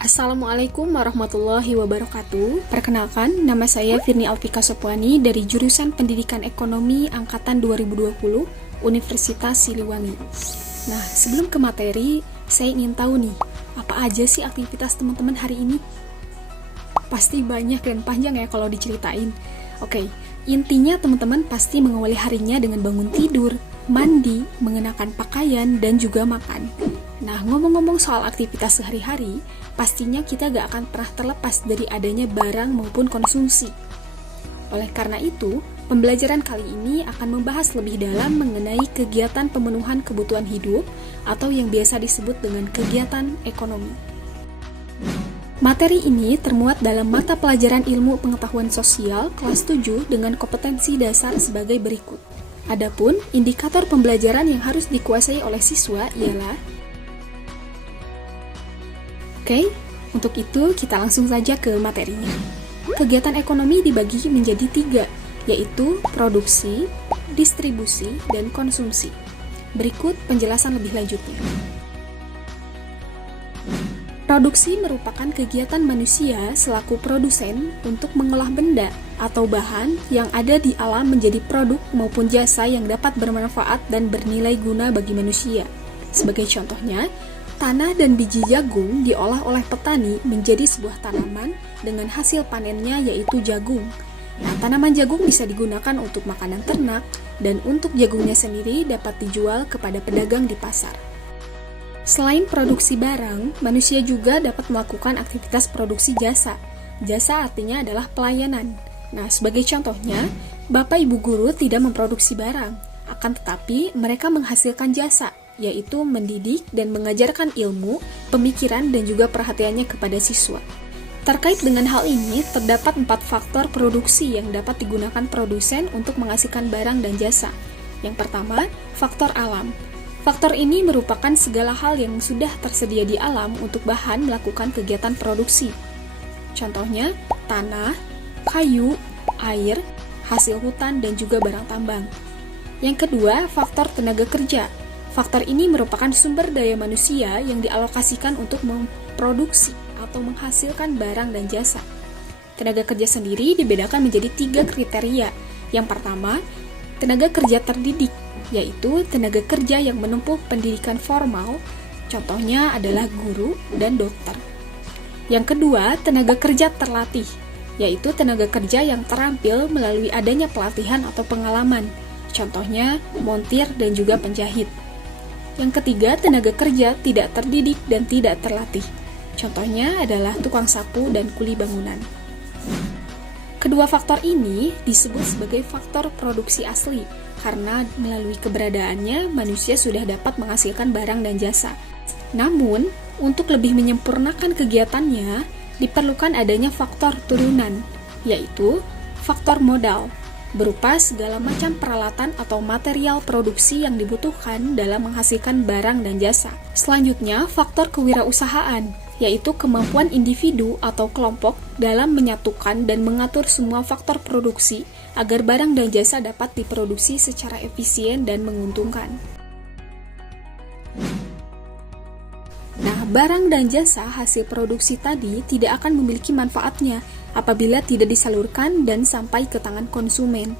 Assalamualaikum warahmatullahi wabarakatuh. Perkenalkan, nama saya Firni Alfika Sopwani dari jurusan Pendidikan Ekonomi Angkatan 2020 Universitas Siliwangi. Nah, sebelum ke materi, saya ingin tahu nih, apa aja sih aktivitas teman-teman hari ini? Pasti banyak dan panjang ya kalau diceritain. Oke, intinya teman-teman pasti mengawali harinya dengan bangun tidur, mandi, mengenakan pakaian, dan juga makan. Nah, ngomong-ngomong soal aktivitas sehari-hari, pastinya kita gak akan pernah terlepas dari adanya barang maupun konsumsi. Oleh karena itu, pembelajaran kali ini akan membahas lebih dalam mengenai kegiatan pemenuhan kebutuhan hidup atau yang biasa disebut dengan kegiatan ekonomi. Materi ini termuat dalam mata pelajaran Ilmu Pengetahuan Sosial kelas 7 dengan kompetensi dasar sebagai berikut. Adapun indikator pembelajaran yang harus dikuasai oleh siswa ialah Oke, untuk itu kita langsung saja ke materinya. Kegiatan ekonomi dibagi menjadi 3, yaitu produksi, distribusi, dan konsumsi. Berikut penjelasan lebih lanjutnya. Produksi merupakan kegiatan manusia selaku produsen untuk mengolah benda atau bahan yang ada di alam menjadi produk maupun jasa yang dapat bermanfaat dan bernilai guna bagi manusia. Sebagai contohnya, tanah dan biji jagung diolah oleh petani menjadi sebuah tanaman dengan hasil panennya yaitu jagung. Nah, tanaman jagung bisa digunakan untuk makanan ternak dan untuk jagungnya sendiri dapat dijual kepada pedagang di pasar. Selain produksi barang, manusia juga dapat melakukan aktivitas produksi jasa. Jasa artinya adalah pelayanan. Nah, sebagai contohnya, Bapak Ibu guru tidak memproduksi barang, akan tetapi mereka menghasilkan jasa, yaitu mendidik dan mengajarkan ilmu, pemikiran, dan juga perhatiannya kepada siswa. Terkait dengan hal ini, terdapat 4 faktor produksi yang dapat digunakan produsen untuk menghasilkan barang dan jasa. Yang pertama, faktor alam. Faktor ini merupakan segala hal yang sudah tersedia di alam untuk bahan melakukan kegiatan produksi. Contohnya, tanah, kayu, air, hasil hutan, dan juga barang tambang. Yang kedua, faktor tenaga kerja. Faktor ini merupakan sumber daya manusia yang dialokasikan untuk memproduksi atau menghasilkan barang dan jasa. Tenaga kerja sendiri dibedakan menjadi 3 kriteria. Yang pertama, tenaga kerja terdidik, yaitu tenaga kerja yang menempuh pendidikan formal, contohnya adalah guru dan dokter. Yang kedua, tenaga kerja terlatih, yaitu tenaga kerja yang terampil melalui adanya pelatihan atau pengalaman, contohnya montir dan juga penjahit. Yang ketiga, tenaga kerja tidak terdidik dan tidak terlatih. Contohnya adalah tukang sapu dan kuli bangunan. Kedua faktor ini disebut sebagai faktor produksi asli, karena melalui keberadaannya manusia sudah dapat menghasilkan barang dan jasa. Namun, untuk lebih menyempurnakan kegiatannya, diperlukan adanya faktor turunan, yaitu faktor modal, berupa segala macam peralatan atau material produksi yang dibutuhkan dalam menghasilkan barang dan jasa. Selanjutnya, faktor kewirausahaan, yaitu kemampuan individu atau kelompok dalam menyatukan dan mengatur semua faktor produksi agar barang dan jasa dapat diproduksi secara efisien dan menguntungkan. Nah, barang dan jasa hasil produksi tadi tidak akan memiliki manfaatnya apabila tidak disalurkan dan sampai ke tangan konsumen.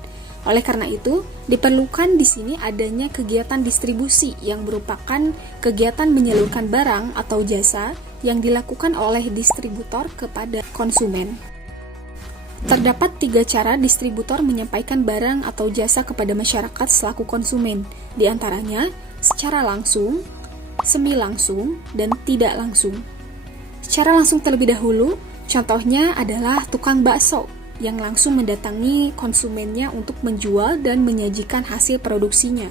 Oleh karena itu, diperlukan di sini adanya kegiatan distribusi yang merupakan kegiatan menyalurkan barang atau jasa yang dilakukan oleh distributor kepada konsumen. Terdapat 3 cara distributor menyampaikan barang atau jasa kepada masyarakat selaku konsumen, di antaranya secara langsung, semi langsung, dan tidak langsung. Secara langsung terlebih dahulu, contohnya adalah tukang bakso yang langsung mendatangi konsumennya untuk menjual dan menyajikan hasil produksinya.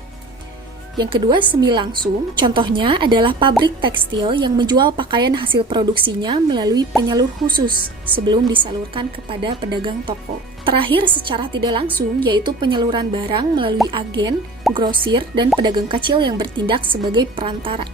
Yang kedua, semi langsung, contohnya adalah pabrik tekstil yang menjual pakaian hasil produksinya melalui penyalur khusus sebelum disalurkan kepada pedagang toko. Terakhir, secara tidak langsung, yaitu penyaluran barang melalui agen, grosir, dan pedagang kecil yang bertindak sebagai perantara.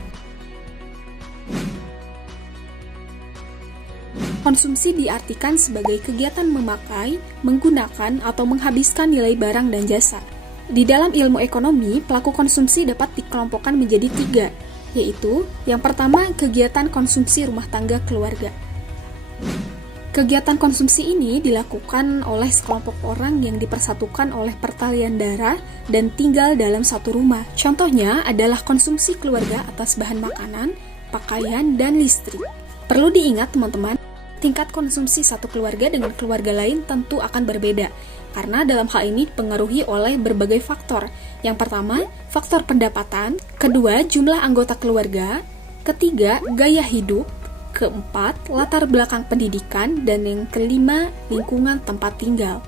Konsumsi diartikan sebagai kegiatan memakai, menggunakan, atau menghabiskan nilai barang dan jasa. Di dalam ilmu ekonomi, pelaku konsumsi dapat dikelompokkan menjadi 3, yaitu yang pertama kegiatan konsumsi rumah tangga keluarga. Kegiatan konsumsi ini dilakukan oleh sekelompok orang yang dipersatukan oleh pertalian darah dan tinggal dalam satu rumah. Contohnya adalah konsumsi keluarga atas bahan makanan, pakaian, dan listrik. Perlu diingat teman-teman, tingkat konsumsi satu keluarga dengan keluarga lain tentu akan berbeda, karena dalam hal ini dipengaruhi oleh berbagai faktor. Yang pertama, faktor pendapatan, kedua, jumlah anggota keluarga, ketiga, gaya hidup, keempat, latar belakang pendidikan, dan yang kelima, lingkungan tempat tinggal.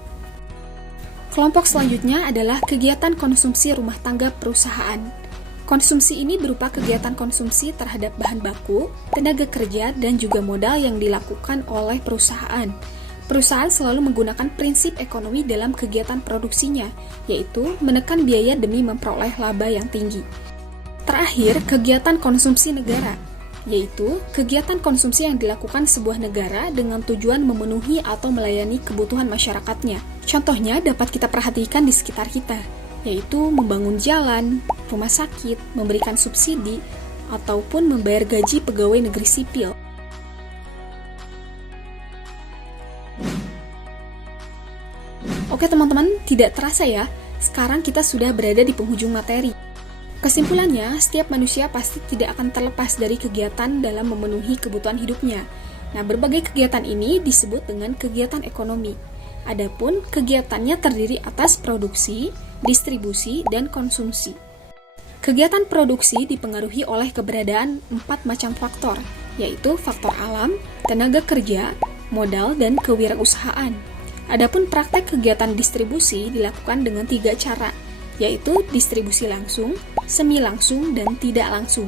Kelompok selanjutnya adalah kegiatan konsumsi rumah tangga perusahaan. Konsumsi ini berupa kegiatan konsumsi terhadap bahan baku, tenaga kerja, dan juga modal yang dilakukan oleh perusahaan. Perusahaan selalu menggunakan prinsip ekonomi dalam kegiatan produksinya, yaitu menekan biaya demi memperoleh laba yang tinggi. Terakhir, kegiatan konsumsi negara, yaitu kegiatan konsumsi yang dilakukan sebuah negara dengan tujuan memenuhi atau melayani kebutuhan masyarakatnya. Contohnya dapat kita perhatikan di sekitar kita, yaitu membangun jalan, rumah sakit, memberikan subsidi, ataupun membayar gaji pegawai negeri sipil. Oke teman-teman, tidak terasa ya, sekarang kita sudah berada di penghujung materi. Kesimpulannya, setiap manusia pasti tidak akan terlepas dari kegiatan dalam memenuhi kebutuhan hidupnya. Nah, berbagai kegiatan ini disebut dengan kegiatan ekonomi. Adapun kegiatannya terdiri atas produksi, distribusi, dan konsumsi. Kegiatan produksi dipengaruhi oleh keberadaan 4 macam faktor, yaitu faktor alam, tenaga kerja, modal, dan kewirausahaan. Adapun praktek kegiatan distribusi dilakukan dengan 3 cara, yaitu distribusi langsung, semi langsung, dan tidak langsung.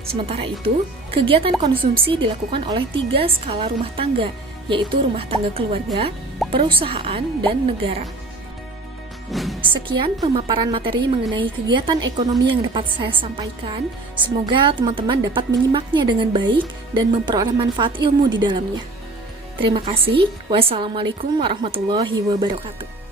Sementara itu, kegiatan konsumsi dilakukan oleh 3 skala rumah tangga, yaitu rumah tangga keluarga, perusahaan, dan negara. Sekian pemaparan materi mengenai kegiatan ekonomi yang dapat saya sampaikan. Semoga teman-teman dapat menyimaknya dengan baik dan memperoleh manfaat ilmu di dalamnya. Terima kasih. Wassalamualaikum warahmatullahi wabarakatuh.